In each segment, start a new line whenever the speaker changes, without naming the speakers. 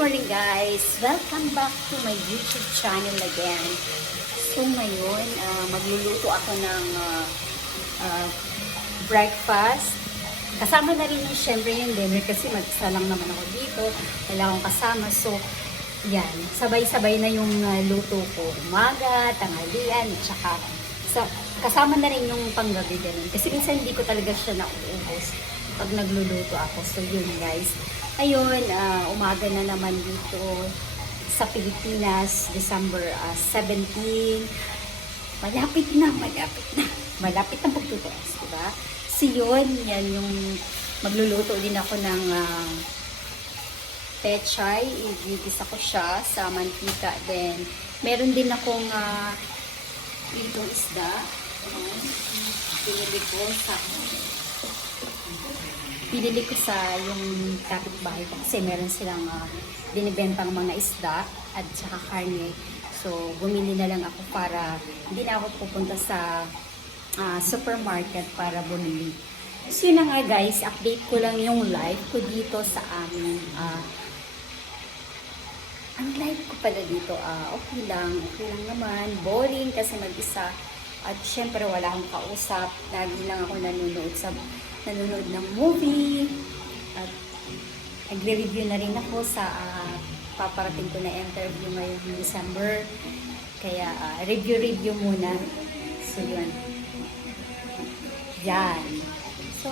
morning guys! Welcome back to my YouTube channel again. So ngayon, ah, magluluto ako ng ah, ah, breakfast. Kasama na rin yung syempre yung dinner kasi mag-isa lang naman ako dito. Akong kasama. So, yan. Sabay-sabay na yung ah, luto ko. Umaga, tanghalian, at saka sa, kasama na rin yung panggabi ganun. Kasi minsan hindi ko talaga siya nauubos pag nagluluto ako. So yun guys. Ayun, ah, umaga na naman dito sa Pilipinas, December ah, 17. Malapit na, malapit na. Malapit na pagtutuos, di ba? So yun, yan yung magluluto din ako ng ah, pechay. Igigisa ko siya sa mantika. Then, meron din akong uh, itong isda. Pinili ko sa pinili ko sa yung kapitbahay ko kasi meron silang uh, binibentang mga isda at saka karne. So, bumili na lang ako para hindi na ako pupunta sa ah, supermarket para bumili. So, yun na nga guys, update ko lang yung live ko dito sa aming ah, ang life ko pala dito, ah, okay lang, okay lang naman, boring kasi mag-isa. At syempre wala akong kausap, lagi lang ako nanonood sa nanonood ng movie. At nagre-review na rin ako sa ah, paparating ko na interview ngayong December. Kaya ah, review-review muna. So yun. Yan. So,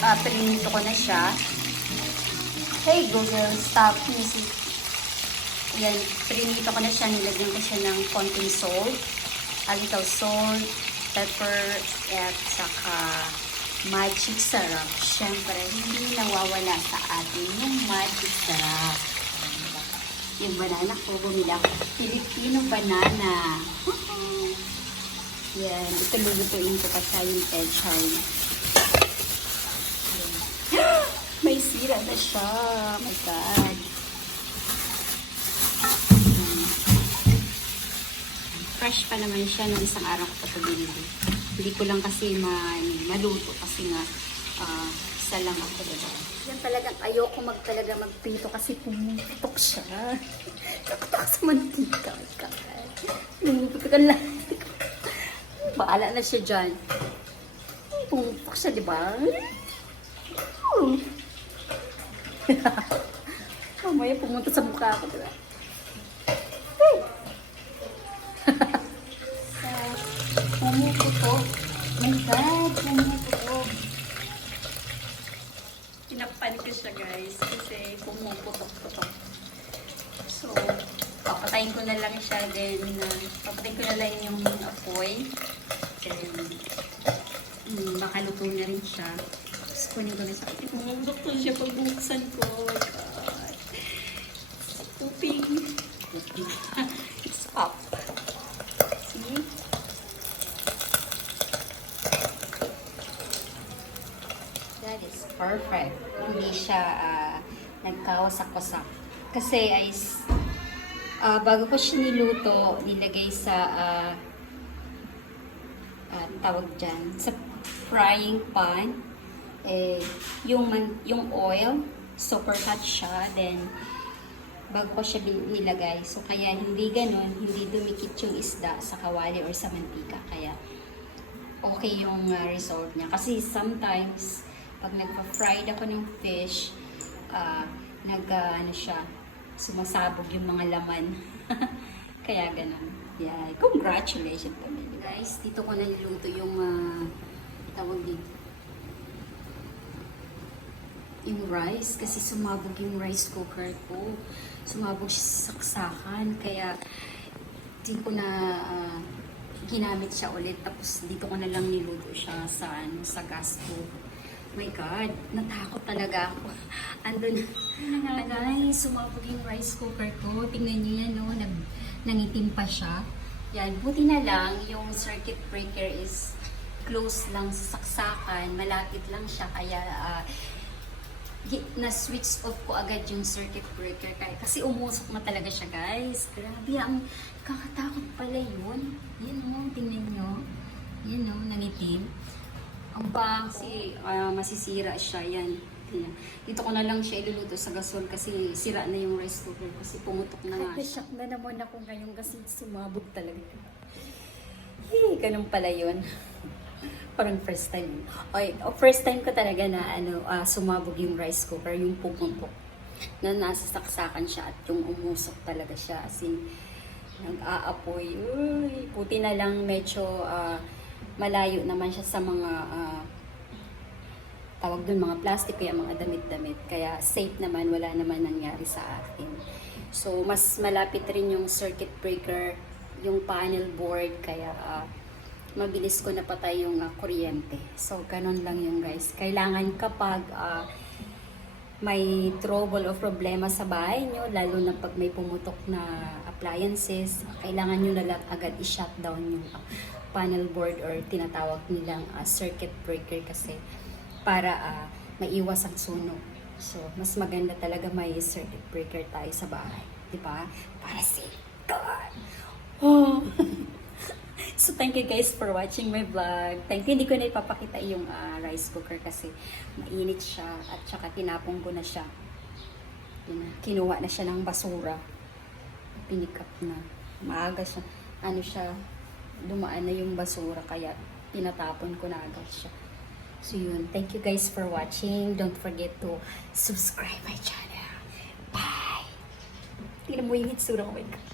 ah, pininito ko na siya. Hey Google, stop music. Yan, prinito ko na siya, nilagyan ko siya ng konting salt, a little salt, pepper, at saka magic syrup. Siyempre, hindi nawawala sa atin yung magic syrup. Yung banana ko, bumili ako. Filipino banana. Yan, ito lulutuin ko pa siya yung pechay. May sira na siya. Fresh pa naman siya nung isang araw ko pa binili. Hindi ko lang kasi ma maluto kasi nga ah, isa lang ako diba. Yan talagang ayoko mag talaga magprito kasi pumuputok siya. Nakutok sa mantika. Pumuputok lang. Baala na siya dyan. Pumuputok siya, di ba? Mamaya pumunta sa mukha ko, diba? Hey! Pumuputo. My God, pumuputo. Tinakpan ko siya, guys, kasi pumuputok-putok. So, papatayin ko na lang siya, then, uh, papatayin ko na lang yung apoy. Then, mm, baka luto na rin siya. Tapos kunin ko na siya. Pumundok na siya pag buksan ko. Oh my God. Pooping. It's up. See? That is perfect. Hindi siya uh, nagkawasak-wasak. Kasi ay ah, bago ko siya niluto, nilagay sa ah, ah, tawag dyan, sa frying pan, eh, yung, man, yung oil, super hot siya, then, bago ko siya nilagay. So, kaya hindi ganun, hindi dumikit yung isda sa kawali or sa mantika. Kaya, okay yung uh, result niya. Kasi sometimes, pag nagpa-fried ako ng fish, ah, nag, ah, ano siya, sumasabog yung mga laman. Kaya ganun. Yeah, congratulations me. Guys, dito ko naliluto yung ah, tawag dito. Yung rice, kasi sumabog yung rice cooker ko. Sumabog siya sa saksakan. Kaya, di ko na ah, ginamit siya ulit. Tapos, dito ko na lang niluto siya sa, ano, sa gas stove. My God, natakot talaga ako. Andun na nga guys, sumabog yung rice cooker ko. Tingnan niyo yan, no? Nag, nangitim pa siya. Yan, buti na lang yung circuit breaker is close lang sa saksakan. Malapit lang siya, kaya gi- na-switch off ko agad yung circuit breaker. Kaya, kasi umusok na talaga siya, guys. Grabe, ang kakatakot pala yun. Yan o, tingnan nyo. Yan o, nangitim. Ang bang, kasi ah, masisira siya yan. Ayan. Dito ko na lang siya iluluto sa gasol kasi sira na yung rice cooker kasi pumutok na nga. Shock na naman ako ngayon kasi sumabog talaga. Hey, ganun pala yun. Parang first time. Oy, oh, first time ko talaga na ano, ah, sumabog yung rice cooker, yung pupuntok. Na nasa saksakan siya at yung umusok talaga siya. As in, nag-aapoy. Uy, puti na lang medyo ah, malayo naman siya sa mga ah, tawag dun mga plastic kaya mga damit-damit. Kaya safe naman, wala naman nangyari sa akin. So, mas malapit rin yung circuit breaker, yung panel board, kaya ah, mabilis ko napatay yung ah, kuryente. So, ganun lang yung guys. Kailangan kapag ah, may trouble o problema sa bahay nyo, lalo na pag may pumutok na appliances, kailangan nyo na lang agad i-shutdown yung ah, panel board or tinatawag nilang ah, circuit breaker kasi para ah, maiwas ang sunog. So, mas maganda talaga may circuit breaker tayo sa bahay. Di ba? Para safe. God. Oh. So, thank you guys for watching my vlog. Thank you. Hindi ko na ipapakita yung ah, rice cooker kasi mainit siya at saka tinapong ko na siya. Yun kinuha na siya ng basura. Pinikap na. Maaga siya. Ano siya, dumaan na yung basura kaya tinatapon ko na agad siya. So yun, thank you guys for watching. Don't forget to subscribe my channel. Bye! Tingnan mo yung hitsura ko. Oh my God.